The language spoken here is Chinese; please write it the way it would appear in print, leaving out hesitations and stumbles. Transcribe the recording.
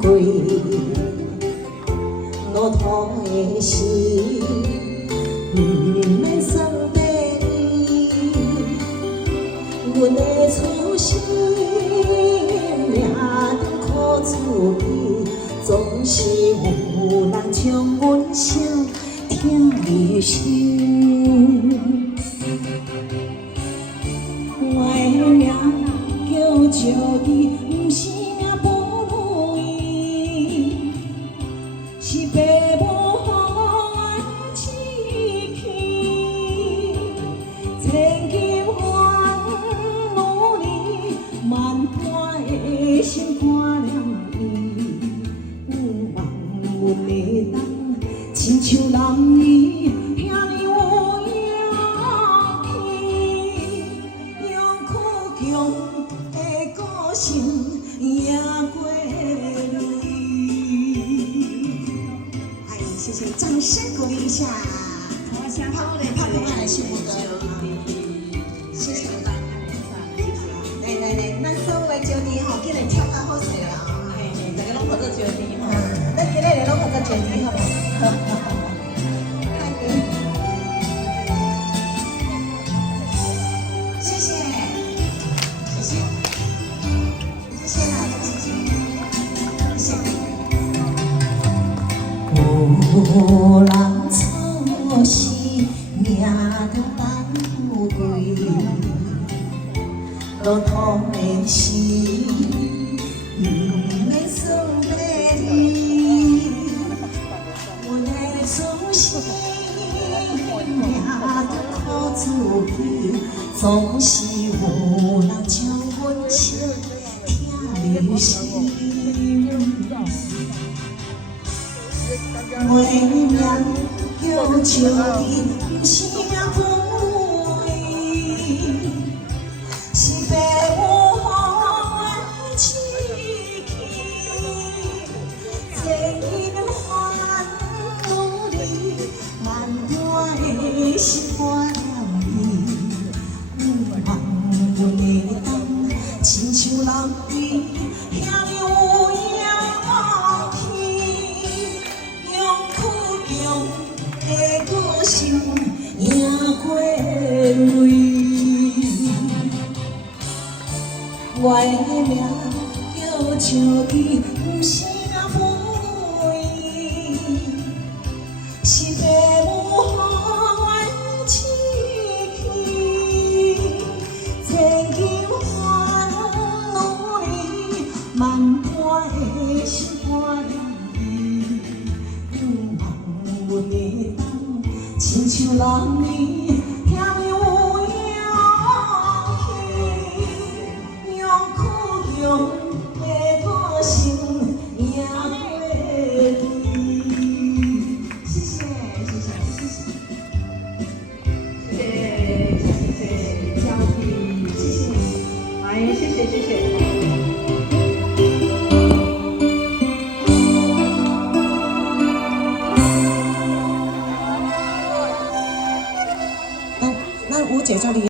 贵，路途的事，免算白里。阮的初心，命中苦滋味，总是有人将阮心疼入心。我的名叫石枝，不是命不如意，是爸母予我志气。千金换努力，万般的心肝念伊，望阮会当亲像人伊。 用的个性也过累。哎，谢谢，掌声鼓励一下。泡公爱来幸福歌。谢谢。来，咱所有的招弟吼，今日跳较好势啦。嘿，大家拢学做招弟吼。咱今日拢学做招弟好无？有人错失命中富贵，路途的事，不免算白里。阮的初心，命中苦滋味，总是有人将阮心疼入心。 我的名叫石枝，不是命不易，是爸母予我志气。千金换努力，万般的心肝念伊，望阮会当亲像人伊，兄弟有影忘去。 的个性赢过累，我的名叫石枝，不是命不易，是爸母予我志气。千金换努力，万般的心肝念伊。 阮会当亲像人伊，兄弟有影去，用苦用的个性赢过累。谢谢嘉宾，谢谢，哎，谢谢。那我姐这里。